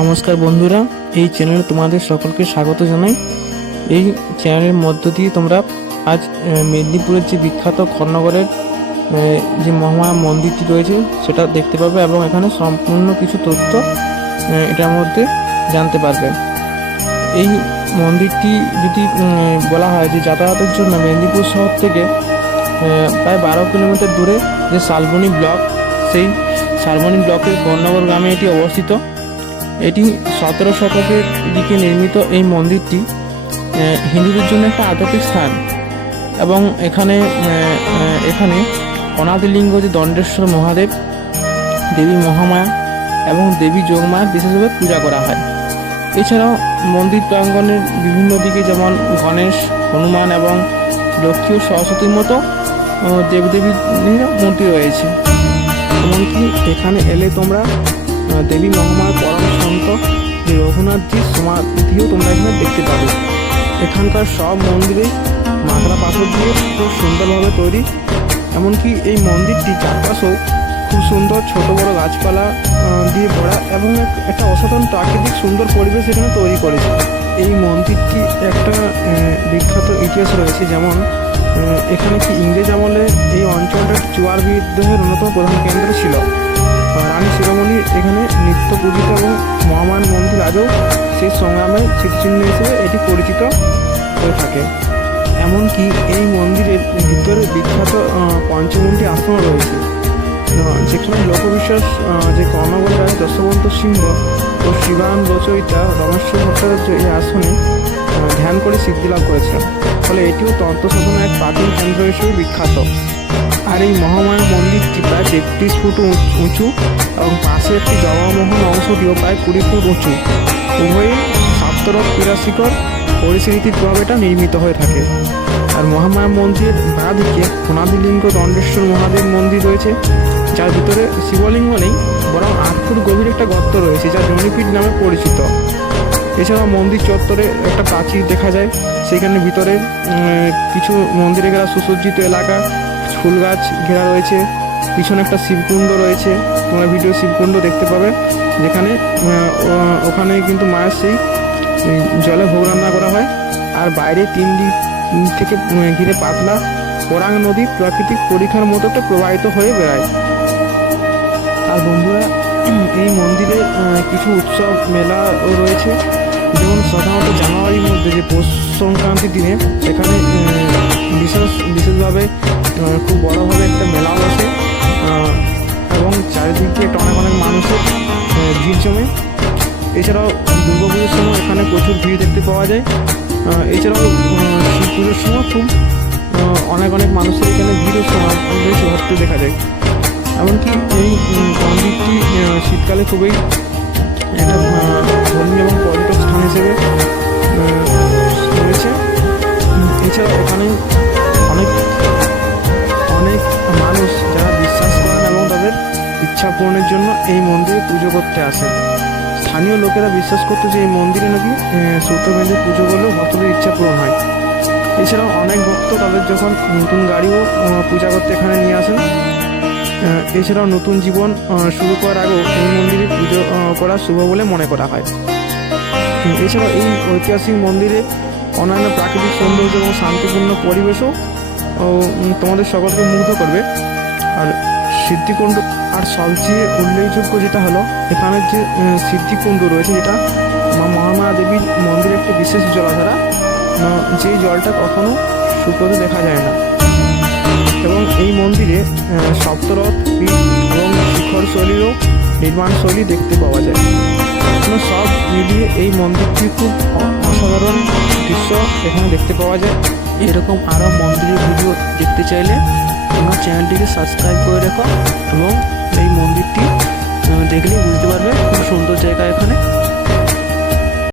নমস্কার বন্ধুরা, এই চ্যানেলে তোমাদের সকলকে স্বাগত জানাই। এই চ্যানেলের মধ্য দিয়ে তোমরা আজ মেদিনীপুরের যে বিখ্যাত খড়নগরের যে মহামায়া মন্দিরটি রয়েছে সেটা দেখতে পাবে এবং এখানে সম্পূর্ণ কিছু তথ্য এটার মধ্যে জানতে পারবে। এই মন্দিরটি যদি বলা হয় যে যাতায়াতের জন্য মেদিনীপুর শহর থেকে প্রায় 12 কিলোমিটার দূরে যে শালবনী ব্লক, সেই শালবনী ব্লকের খড়নগর গ্রামে এটি অবস্থিত। এটি 17 শতকের দিকে নির্মিত এই মন্দিরটি হিন্দুদের জন্য একটা আধ্যাত্মিক স্থান এবং এখানে অনাদিলিঙ্গ যে দণ্ডেশ্বর মহাদেব, দেবী মহামায়া এবং দেবী যোগমায়ার বিশেষভাবে পূজা করা হয়। এছাড়াও মন্দির প্রাঙ্গণের বিভিন্ন দিকে যেমন গণেশ, হনুমান এবং লক্ষ্মী ও সরস্বতীর মতো দেবদেবীর মূর্তি রয়েছে। এমনকি এখানে এলে তোমরা দেবী মহামায়ার পরম সন্ত যে রঘুনাথজির সমাধিও তোমরা এখানে দেখতে পাবে। এখানকার সব মন্দিরে মাকড়া পাথর দিয়ে খুব সুন্দরভাবে তৈরি। এমনকি এই মন্দিরটি চারপাশেও খুব সুন্দর ছোট বড় গাছপালা দিয়ে ভরা এবং একটা অসাধারণ প্রাকৃতিক সুন্দর পরিবেশ এখানে তৈরি করেছে। এই মন্দিরটি একটা বিখ্যাত ইতিহাস রয়েছে, যেমন এখানে কি ইংরেজ আমলে এই অঞ্চলটা চুয়ার বিদ্রোহের অন্যতম প্রধান কেন্দ্র ছিল। রানী শিরোমণি এখানে নিত্য পূজিত এবং মহামায়া মন্দির আজও সেই সংগ্রামের স্মৃতিচিহ্ন হিসেবে এটি পরিচিত হয়ে থাকে। এমনকি এই মন্দিরের ভিতরে বিখ্যাত পঞ্চমুণ্ডী আশ্রম রয়েছে, যেখানে লোকবিশ্বাস যে কর্ণগর রাজা যশবন্ত সিংহ ও শিবায়ন রচয়িতা রমেশ্বর ভট্টাচার্য এই আসনে ধ্যান করে সিদ্ধি লাভ করেছেন। ফলে এটিও তন্ত্র সাধনার এক প্রাচীন কেন্দ্র হিসেবে বিখ্যাত। আর এই মহামায়া মন্দিরটি প্রায় 33 ফুট উঁচু এবং পাশে একটি জগমোহন অংশটিও প্রায় 20 ফুট উঁচু। উভয়ই সপ্তরথ ক্রীড়াশিখর পরিস্থিতির প্রভাবে এটা নির্মিত হয়ে থাকে। আর মহামায়া মন্দিরের বাঁ দিকে অনাদিলিঙ্গ দণ্ডেশ্বর মহাদেব মন্দির রয়েছে, যার ভিতরে শিবলিঙ্গ নেই, বরং 8 ফুট গভীর একটা গর্ত রয়েছে, যা জনিপীঠ নামে পরিচিত। এছাড়াও মন্দির চত্বরে একটা প্রাচীর দেখা যায়, সেখানে ভিতরে কিছু মন্দিরে ঘেরা সুসজ্জিত এলাকা, ফুল গাছ ঘেরা রয়েছে। পিছনে একটা শিবকুণ্ড রয়েছে, তোমরা ভিডিও শিবকুণ্ড দেখতে পাবে, যেখানে ওখানে কিন্তু মায়ের সেই জলে ভোগ রান্না করা হয়। আর বাইরে 3 দিক থেকে ঘিরে পাতলা ওরাং নদী প্রাকৃতিক পরীক্ষার মতো একটা প্রবাহিত হয়ে বেড়ায়। আর বন্ধুরা, এই মন্দিরে কিছু উৎসব মেলাও রয়েছে, যেমন সাধারণত জানুয়ারির মধ্যে যে পৌষ সংক্রান্তির দিনে এখানে বিশেষভাবে খুব বড়োভাবে একটা মেলা বসে এবং চারিদিক দিয়ে একটা অনেক মানুষের ভিড় জমে। এছাড়াও দুর্গাপুজোর সময় এখানে প্রচুর ভিড় দেখতে পাওয়া যায়। এছাড়াও শিব পুজোর সময় খুব অনেক মানুষের এখানে ভিড়ও বেশ ঘটতে দেখা যায়। এমনকি এই মন্দিরটি শীতকালে খুবই একটা ধর্মীয় এবং পর্যটক স্থান হিসেবে রয়েছে। এছাড়াও এখানে অনেক মানুষ যারা বিশ্বাস করেন এবং তাদের ইচ্ছা পূরণের জন্য এই মন্দিরে পুজো করতে আসে। স্থানীয় লোকেরা বিশ্বাস করতো যে এই মন্দিরে নাকি সূত্র বেঁধে পুজো করলেও ভক্তদের ইচ্ছা পূরণ হয়। এছাড়াও অনেক ভক্ত তাদের যখন নতুন গাড়িও পূজা করতে এখানে নিয়ে আসেন। এছাড়াও নতুন জীবন শুরু করার আগেও এই মন্দিরে পুজো করা শুভ বলে মনে করা হয়। এছাড়াও এই ঐতিহাসিক মন্দিরে অন্যান্য প্রাকৃতিক সৌন্দর্য এবং শান্তিপূর্ণ পরিবেশও তোমাদের সকলকে মুগ্ধ করবে। আর সিদ্ধিকুণ্ড, আর সবচেয়ে উল্লেখযোগ্য যেটা হলো এখানের যে সিদ্ধিকুণ্ড রয়েছে, যেটা মা মহামায়া দেবীর মন্দিরের একটি বিশেষ জলাধারা, যে জলটা কখনো শুকোতে দেখা যায় না। এবং এই মন্দিরে সপ্তরথ পীঠ এবং শিখর শৈলীরও নির্মাণ শৈলী দেখতে পাওয়া যায়। সব মিলিয়ে এই মন্দিরটি খুব অসাধারণ দৃশ্য এখানে দেখতে পাওয়া যায়। এরকম আরও মন্দিরের ভিডিও দেখতে চাইলে তোমরা চ্যানেলটিকে সাবস্ক্রাইব করে রেখো এবং এই মন্দিরটি দেখলেই বুঝতে পারবে খুব সুন্দর জায়গা এখানে।